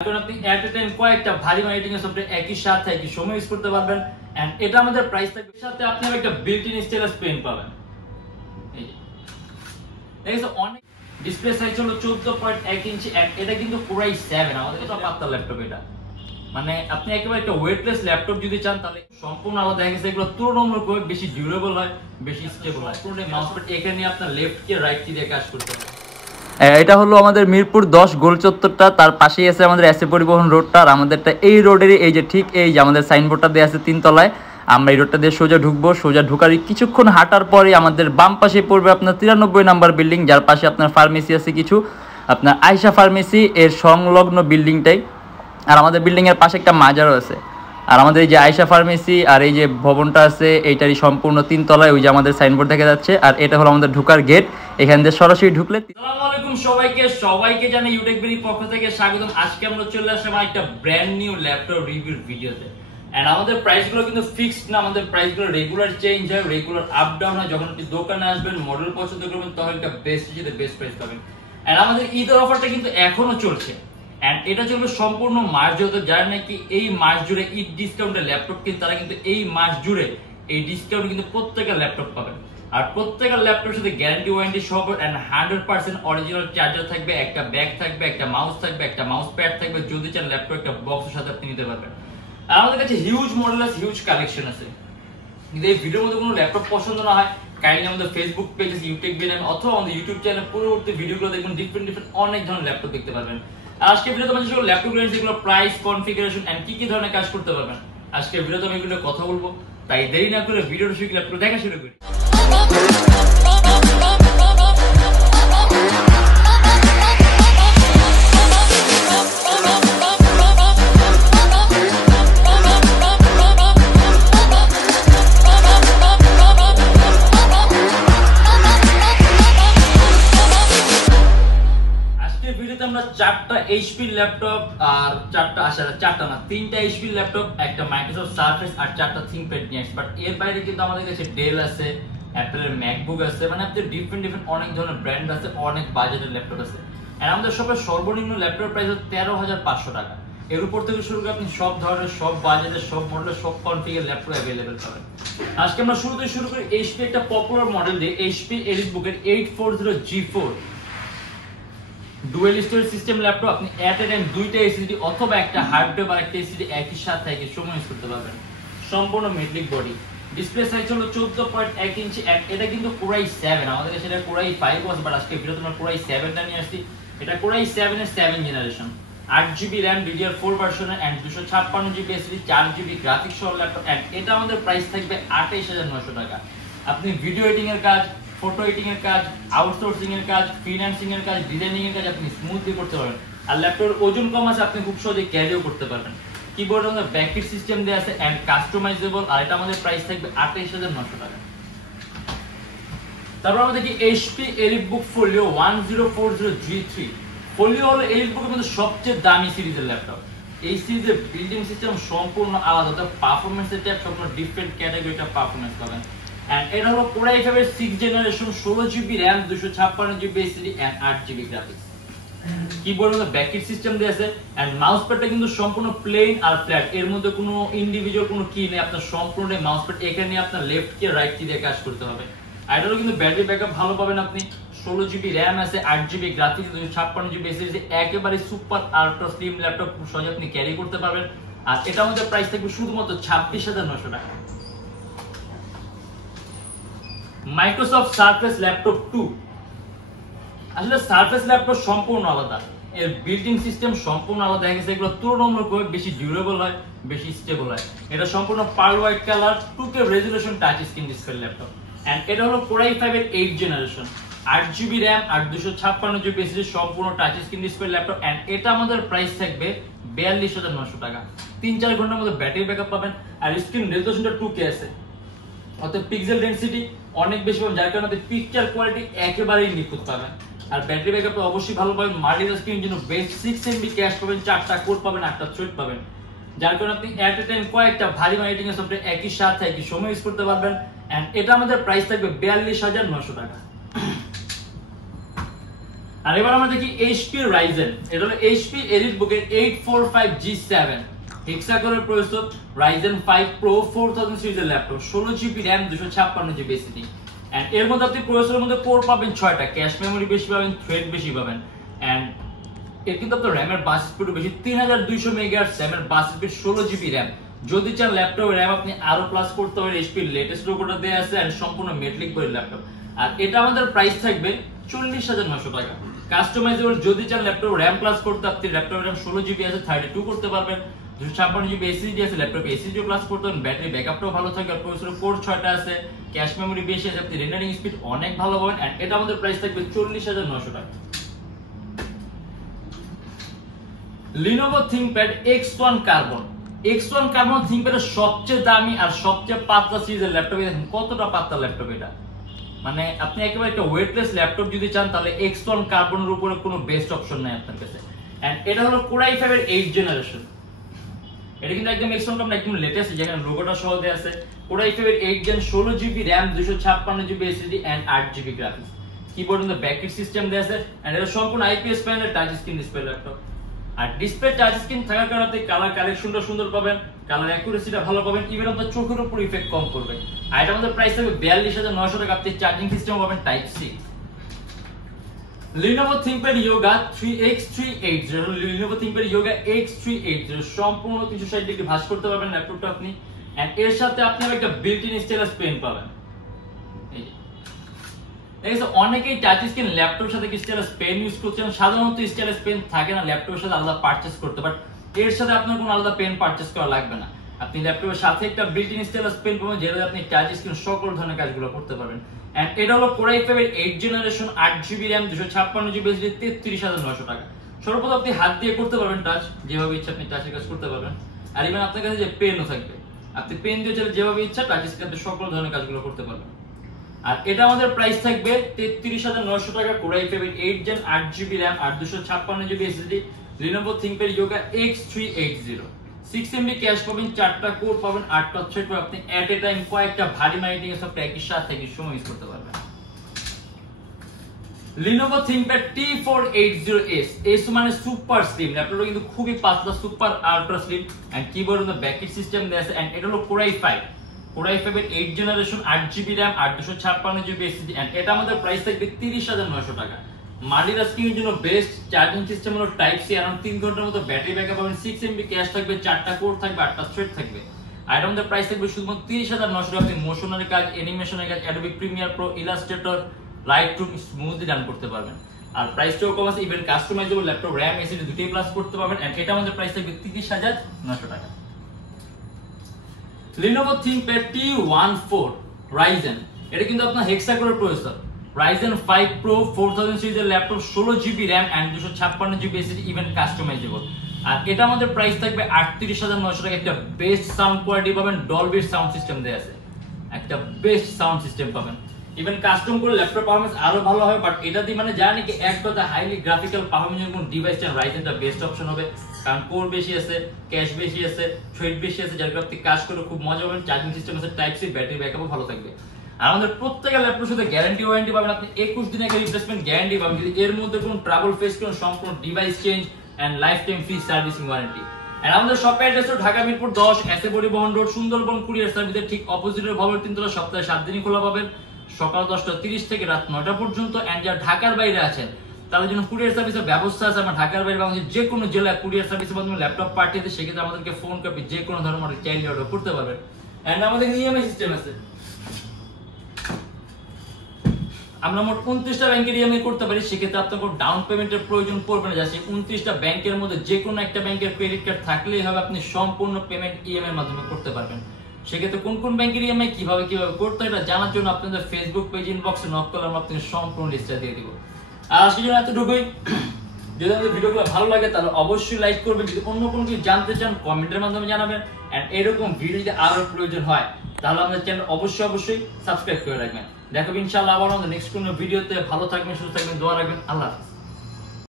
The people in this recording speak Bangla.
এখন আপনি এট এ টাইম কয়েকটা ভারী এডিটিং এর সফটওয়্যার একই সাথে একই সময় ইউজ করতে পারবেন এন্ড এটা আমাদের প্রাইস থাকবে সাথে আপনি একটা বিল্ট ইন স্টাইলাস পেন পাবেন। এই যে অনেক ডিসপ্লে সাইজ হলো 14.1 ইঞ্চি এন্ড এটা কিন্তু Core i7 আমাদের এটা পাতলা ল্যাপটপ এটা মানে আপনি একেবারে একটা ওয়েটলেস ল্যাপটপ যদি চান তাহলে সম্পূর্ণ আলাদা হয়ে গেছে। এগুলো তুলনামূলকভাবে বেশি ডিউরেবল হয়, বেশি স্টেবল হয়। পুরো মাউসপ্যাড এখানে আপনার লেফট কি রাইট কি দিয়ে কাজ করতে হবে। এটা হলো আমাদের মিরপুর 10 গোল চত্বরটা, তার পাশেই আছে আমাদের এসএ পরিবহন রোডটা। আর আমাদেরটা এই রোডেরই এই যে ঠিক এই যে আমাদের সাইনবোর্ডটা দেওয়া আছে 3 তলায়। আমরা এই রোডটা দিয়ে সোজা ঢুকবো, সোজা ঢুকার কিছুক্ষণ হাঁটার পরে আমাদের বাম পাশে পড়বে আপনার 93 নাম্বার বিল্ডিং, যার পাশে আপনার ফার্মেসি আছে কিছু, আপনার আয়শা ফার্মেসি এর সংলগ্ন বিল্ডিংটাই। আর আমাদের বিল্ডিংয়ের পাশে একটা মাজারও আছে। আর আমাদের এই যে আয়শা ফার্মেসি আর এই যে ভবনটা আছে এইটারই সম্পূর্ণ 3 তলায় ওই যে আমাদের সাইনবোর্ড দেখা যাচ্ছে। আর এটা হলো আমাদের ঢোকার গেট, এখান দিয়ে সরাসরি ঢুকলে। আসসালামু আলাইকুম সবাইকে জানাই ইউটেকবেরির পক্ষ থেকে স্বাগতম। আজকে আমরা চলে আসলাম একটা ব্র্যান্ড নিউ ল্যাপটপ রিভিউর ভিডিওতে। এন্ড আমাদের প্রাইসগুলো কিন্তু ফিক্সড না, আমাদের প্রাইসগুলো রেগুলার চেঞ্জ হয়, রেগুলার আপ ডাউন হয়। যখন আপনি দোকানে আসবেন মডেল পছন্দ করবেন তখন একটা বেস্ট প্রাইস পাবেন। এন্ড আমাদের ঈদের অফারটা কিন্তু এখনো চলছে এন্ড এটা চলবে সম্পূর্ণ মাস জুড়ে। যারা নাকি এই মাস জুড়ে ঈদ ডিসকাউন্টে ল্যাপটপ কিনে তারা কিন্তু এই মাস জুড়ে এই ডিসকাউন্ট কিন্তু প্রত্যেকটা ল্যাপটপ পাবেন। আর প্রত্যেকটা ল্যাপটপের সাথে গ্যারান্টি ওয়ারেন্টি সহ এন্ড 100% অরিজিনাল চার্জার থাকবে, একটা ব্যাগ থাকবে, একটা মাউস থাকবে, একটা মাউস প্যাড থাকবে। যদি চান ল্যাপটপ একটা বক্সের সাথে আপনি নিতে পারবেন। আর আমাদের কাছে হিউজ মডেল আছে, হিউজ কালেকশন আছে। যদি এই ভিডিওর মধ্যে কোনো ল্যাপটপ পছন্দ না হয় কাইন্ডলি আমাদের ফেসবুক পেজ আছে ইউটেকবেরি অথবা আমাদের ইউটিউব চ্যানেলে পরবর্তী ভিডিওগুলো দেখবেন, ডিফারেন্ট অনেক ধরনের ল্যাপটপ দেখতে পারবেন। আজকে ভিডিওতে আমি যেগুলো ল্যাপটপ রেঞ্জ, যেগুলো প্রাইস, কনফিগারেশন এন্ড কি ধরনের কাজ করতে পারবেন আজকে ভিডিওতে আমি এগুলো কথা বলবো। তাই দেরি না করে ভিডিওটা শুরু ল্যাপটপ দেখা শুরু করি। চারটা এইচপি ল্যাপটপ আর তিনটা এইচপি ল্যাপটপ, একটা মাইক্রোসফট সারফেস আর চারটা থিংকপ্যাড নিয়ে আসছে। বাট এর বাইরে কিন্তু আমাদের কাছে ডেল আছে, অ্যাপেলের ম্যাকবুক আছে, মানে আপনাদের ডিফারেন্ট অনেক ধরনের ব্র্যান্ড আছে, অনেক বাজেটের ল্যাপটপ আছে। আর আমাদের সবার সর্বনিম্ন ল্যাপটপ প্রাইস হচ্ছে 13,500 টাকা। এর উপর থেকে শুরু করে আপনি সব ধরনের, সব বাজেটের, সব মডেলের, সব কনফিগার ল্যাপটপ অ্যাভেলেবেল পাবেন। আজকে আমরা শুরু করি এইচপি একটা পপুলার মডেল দিয়ে, এইচপি এলিটবুকের 840G4 dual storage system laptop. আপনি এট এ টাইম দুইটা এসএসডি অথবা একটা হার্ড ড্রাইভ আর একটা এসএসডি একই সাথে একই সময় ইউজ করতে পারবেন। সম্পূর্ণ মেটালিক বডি, ডিসপ্লে সাইজ হলো 14.1 ইঞ্চি। এটা কিন্তু Core i7, আমাদের কাছে এটা Core i5 আছে, বাট আজকে ভিডিওতে আমরা Core i7 টা নিয়ে আসছি। এটা Core i7 এর 7 জেনারেশন, 8GB RAM DDR4 ভার্সনের and 256GB SSD, 4GB graphics সহ ল্যাপটপ। এন্ড এটা আমাদের প্রাইস থাকবে 28,900 টাকা। আপনি ভিডিও এডিটিং এর কাজ, ফটো এডিটিং এর কাজ, আউটসোর্সিং এর কাজ, ফ্রিল্যান্সিং এর কাজ, ডিজাইনিং এর কাজ আপনি স্মুথলি করতে পারবেন। আর ল্যাপটপের ওজন কম আছে, আপনি খুব সহজে ক্যারিও করতে পারবেন। কিবোর্ড আমাদের ব্যাকলিট সিস্টেম দেয়া আছে এন্ড কাস্টমাইজেবল। আর এটা আমাদের প্রাইস থাকবে 28,900 টাকা। তারপর আমাদের কি HP EliteBook folio 1040G3। Folio হলো এলিটবুকের মধ্যে সবচেয়ে দামি সিরিজের ল্যাপটপ। এই সিরিজের বিল্ডিং সিস্টেম সম্পূর্ণ আলাদা, অর্থাৎ পারফরম্যান্সের টাইপ সম্পূর্ণ ডিফারেন্ট ক্যাটাগরিটা পারফরম্যান্স পাবেন। And এটা হলো Core i5 এর 6th generation, 16GB RAM, 256GB SSD and 8GB graphics. Keyboard মধ্যে ব্যাকলিট সিস্টেম দেয়া আছে এন্ড মাউস প্যাডটা কিন্তু সম্পূর্ণ প্লেন আর ফ্ল্যাট, এর মধ্যে কোনো ইন্ডিভিজুয়াল কোনো কি নেই। আপনার সম্পূর্ণ মাউস প্যাড এখানে আপনার লেফট কি রাইট কি দিয়ে কাজ করতে হবে। আর এটারও কিন্তু ব্যাটারি ব্যাকআপ ভালো পাবেন আপনি। 16GB RAM আছে, 8GB গ্রাফিক্স, 256GB SSD, একেবারে সুপার আল্ট্রা স্লিম ল্যাপটপ, খুব সহজে আপনি ক্যারি করতে পারবেন। আর এটা আমাদের প্রাইস থাকবে শুধুমাত্র 26,900 টাকা। Microsoft surface laptop 2। আসলে সারফেস ল্যাপটপ সম্পূর্ণ আলাদা, এর বিল্ডিং সিস্টেম সম্পূর্ণ আলাদা হয়ে গেছে। এগুলো তুলনামূলকভাবে বেশি ডিউরেবল হয়, বেশি স্টেবল হয়। এটা সম্পূর্ণ pearl white colour, 2K resolution touch screen display laptop. And এটা হলো Core i5 এর 8th জেনারেশন, 8GB RAM আর 256GB SSD, সম্পূর্ণ touch screen display laptop. And এটা আমাদের প্রাইস থাকবে 42,900 টাকা। 3-4 ঘন্টার মধ্যে ব্যাটারি ব্যাকআপ পাবেন আর স্ক্রিন রেজোলিউশনটা 2K আছে, অর্থাৎ পিক্সেল ডেনসিটি অনেক বেশি পাবেন, যার কারণে পিকচার কোয়ালিটি একেবারেই নিখুঁত পাবেন। আর ব্যাটারি ব্যাকআপ অবশ্যই ভালো পাবেন। মাল্টিটাস্কিং জন্য বেস্ট 6MB ক্যাশ পাবেন, 4টা কোড পাবেন, 8টা থ্রেড পাবেন, যার কারণে আপনি এট এ টাইম কয়েকটা ভারী এডিটিং এর সফটওয়্যার একই সাথে একই সময় ইউজ করতে পারবেন। এন্ড এটা আমাদের প্রাইস থাকবে 42,900 টাকা। আর এবার আমরা দেখি HP Ryzen, এটা হলো HP EliteBook এর 845G7 হেক্সাকোরের প্রসেসর, Ryzen 5 Pro 4000 সিরিজের laptop, 16GB RAM 256GB SSD। And এর মধ্যে আপনি প্রসেসরের মধ্যে কোর পাবেন 6টা, ক্যাশ মেমরি বেশি পাবেন, থ্রেড বেশি পাবেন। এন্ড এর কিন্তু আপনার র্যামের বাস স্পিড বেশি, 3200 মেগাহার্টজ র্যামের বাস স্পিড, 16GB RAM। যদি চান ল্যাপটপের র্যাম আপনি আরো প্লাস করতে পারেন, HP লেটেস্ট লোগোটা দেয়া আছে এন্ড সম্পূর্ণ মেটালিক বডি ল্যাপটপ। আর এটা আমাদের প্রাইস থাকবে 40900 টাকা। কাস্টমাইজেবল যদি চান ল্যাপটপ র্যাম প্লাস করতে, আপনি ল্যাপটপ র্যাম 16GB আছে 32 করতে পারবেন, 256GB SSD আছে, ল্যাপটপ SSD প্লাস করতে পারবেন, ব্যাটারি ব্যাকআপটাও ভালো থাকে, আর প্রসেসর কোর 6টা আছে, ক্যাশ মেমরি বেশি আছে, আপনি রেন্ডারিং স্পিড অনেক ভালো পাবেন। এন্ড এটা আমাদের প্রাইস থাকবে 40900 টাকা। Lenovo ThinkPad X1 Carbon, X1 Carbon ThinkPad-এর সবচেয়ে দামি আর সবচেয়ে পাতলা সিরিজের ল্যাপটপ। দেখেন কতটা পাতলা ল্যাপটপ এটা, মানে আপনি একেবারে একটা ওয়েটলেস ল্যাপটপ যদি চান তাহলে X1 কার্বনের উপরে কোনো বেস্ট অপশন নাই আপনার কাছে। এন্ড এটা হলো Core i5 এর 8th জেনারেশন, এটা কিন্তু একদম X1 কার্বন একদম লেটেস্ট, যেখানে লোগোটা সহ দেয়া আছে। Core i5 এর 8th gen, 16GB RAM 256GB SSD and 8GB graphics. Keyboard and backlit system দেয়া আছে এন্ড এটা সম্পূর্ণ IPS panel touch screen display laptop. আর ডিসপ্লে টাচ স্ক্রিন থাকার কারণে আপনি কালার কালেকশনটা সুন্দর পাবেন, কালার অ্যাকুরেসিটা ভালো পাবেন, ইভেন আপনার চোখের উপর ইফেক্ট কম করবে। আর এটা আমাদের প্রাইস থাকবে 42900 টাকা। আপনি চার্জিং সিস্টেম পাবেন type C. Lenovo ThinkPad Yoga 3X380, Lenovo ThinkPad Yoga X380 সম্পূর্ণ 360 ডিগ্রি ভাঁজ করতে পারবেন ল্যাপটপটা আপনি। এন্ড এর সাথে আপনি একটা বিল্ট ইন স্টাইলাস পেন পাবেন। অনেকেই টাচ স্ক্রিন ল্যাপটপের সাথে স্টাইলাস পেন ইউজ করছেন, সাধারণত স্টাইলাস পেন থাকে না ল্যাপটপের সাথে আলাদা পারচেজ করতে, বাট এর সাথে আপনার কোনো আলাদা পেন পারচেজ করা লাগবে না। আপনি ল্যাপটপের সাথে একটা বিল্ট ইন স্টাইলাস পেন পাবেন, যেটাতে আপনি টাচ স্ক্রিন সকল ধরনের কাজগুলো করতে পারবেন। এন্ড এটা হলো Core i5 এর 8th generation, 8GB RAM 256GB SSD, 33900 টাকা। সর্বপ্রথম আপনি হাত দিয়ে করতে পারবেন টাচ, যেভাবে ইচ্ছা আপনি টাচের কাজ করতে পারবেন। আর ইভেন আপনার কাছে যে পেনও থাকবে, আপনি পেন দিয়ে যেভাবে ইচ্ছা টাচ স্ক্রিনে সকল ধরনের কাজগুলো করতে পারবেন। আর এটা আমাদের প্রাইস থাকবে 33900 টাকা। Core i5 এর 8th জেন, 8GB RAM আর 256GB SSD, Lenovo ThinkPad Yoga X380, 6MB cash পাবেন, 4টা কোর পাবেন, 8টা থ্রেড পাবেন। আপনি এট এ টাইম কয়েকটা ভারী মাইটিং সব একই সাথে একই সময় ইউজ করতে পারবেন। Lenovo ThinkPad T480S, S মানে সুপার স্লিম, ল্যাপটপটা কিন্তু খুবই পাতলা, super ultra slim and keyboard and backlit system দেয়া আছে। এন্ড এটা হলো Core i5 এর 8th জেনারেশন, 8GB RAM আর 256GB SSD। এন্ড এটা আমাদের প্রাইস থাকবে 30900 টাকা। মাল্টিটাস্কিং এর জন্য বেস্ট, চার্জিং সিস্টেম হলো টাইপ সি, अराउंड 3 ঘন্টার মতো ব্যাটারি ব্যাকআপ পাবেন, 6MB ক্যাশ থাকবে, 4টা কোর থাকবে, 8টা থ্রেড থাকবে। আর এটা আমাদের প্রাইস থাকবে শুধুমাত্র 30900 টাকা। আপনি মোশনের কাজ, অ্যানিমেশনের কাজ, Adobe Premiere Pro, Illustrator, Lightroom smoothly run করতে পারবেন। আর প্রাইসটাও কম আছে, even customisable laptop RAM SSD দুটোই প্লাস করতে পারবেন। এন্ড এটা আমাদের প্রাইস থাকবে 30900 টাকা। Lenovo ThinkPad T14 Ryzen, এটা কিন্তু আপনার হেক্সাকোরের প্রসেসর, Ryzen 5 Pro 4000 সিরিজের laptop, 16GB RAM and 256GB SSD, even customisable. আর এটা আমাদের প্রাইস থাকবে 38900 টাকা। একটা বেস্ট সাউন্ড কোয়ালিটি পাবেন, ডলবি সাউন্ড সিস্টেম দেয়া আছে, একটা বেস্ট সাউন্ড সিস্টেম পাবেন, ইভেন কাস্টম করে ল্যাপটপ পারফরম্যান্স আরো ভালো হবে। বাট এটা দিয়ে মানে জানি কি এক কথা হাইলি গ্রাফিক্যাল পারফরম্যান্সের কোন ডিভাইসটা রাইজেনটা বেস্ট অপশন হবে, কারণ কোর বেশি আছে, ক্যাশ বেশি আছে, থ্রেড বেশি আছে, যার কারণে আপনি কাজ করে খুব মজা পাবেন। চার্জিং সিস্টেম আছে টাইপ সি, ব্যাটারি ব্যাকআপও ভালো থাকবে। আর আমাদের প্রত্যেকটা ল্যাপটপের সাথে গ্যারান্টি ওয়ারেন্টি পাবেন, আপনি 21 দিনের একটা রিপ্লেসমেন্ট গ্যারান্টি পাবেন। যদি এর মধ্যে কোনো ট্রাবল ফেস করেন, সম্পূর্ণ device change and life time free servicing warranty. আর আমাদের শপের অ্যাড্রেস হলো ঢাকা মিরপুর 10, এসএ পরিবহন রোড, সুন্দরবন কুরিয়ার সার্ভিসের ঠিক অপোজিটের ভবন 3 তলা, সপ্তাহে 7 দিনই খোলা পাবেন, সকাল 10:30 থেকে রাত 9টা পর্যন্ত। এন্ড যারা ঢাকার বাইরে আছেন তাদের জন্য কুরিয়ার সার্ভিসের ব্যবস্থা আছে। আমরা ঢাকার বাইরে বাংলাদেশের যে কোনো জেলায় কুরিয়ার সার্ভিসের মাধ্যমে ল্যাপটপ পাঠিয়ে দিই, সেক্ষেত্রে আমাদেরকে ফোন কপি যে কোনো ধরনের মডেল চাইলে অর্ডার করতে পারবেন। এন্ড আমাদের ইএমআই সিস্টেম আছে, আমরা মোট 29টা ব্যাংকের ইএমআই করতে পারি। সেক্ষেত্রে আপনার কোনো ডাউন পেমেন্টের প্রয়োজন পড়বে না, যাচ্ছে 29টা ব্যাংকের মধ্যে যে কোনো একটা ব্যাংকের ক্রেডিট কার্ড থাকলেই হবে, আপনি সম্পূর্ণ পেমেন্ট ইএমআই এর মাধ্যমে করতে পারবেন। সেক্ষেত্রে কোন কোন ব্যাংকের ইএমআই কিভাবে করতে হয় এটা জানার জন্য আপনাদের ফেসবুক পেজ ইনবক্সে নক করলে আমরা আপনাদের সম্পূর্ণ লিস্টটা দিয়ে দিব। আর আজকের জন্য এতটুকুই। যদি আমাদের ভিডিওগুলো ভালো লাগে তাহলে অবশ্যই লাইক করবেন। যদি অন্য কোনো কিছু জানতে চান কমেন্টের মাধ্যমে জানাবেন। এন্ড এরকম ভিডিও যদি আরো প্রয়োজন হয় তাহলে আমাদের চ্যানেল অবশ্যই সাবস্ক্রাইব করে রাখবেন। দেখাবো ইনশাআল্লাহ আবার আমাদের নেক্সট কোনো ভিডিওতে। ভালো থাকবেন, সুস্থ থাকবেন, দোয়া রাখবেন। আল্লাহ হাফেজ।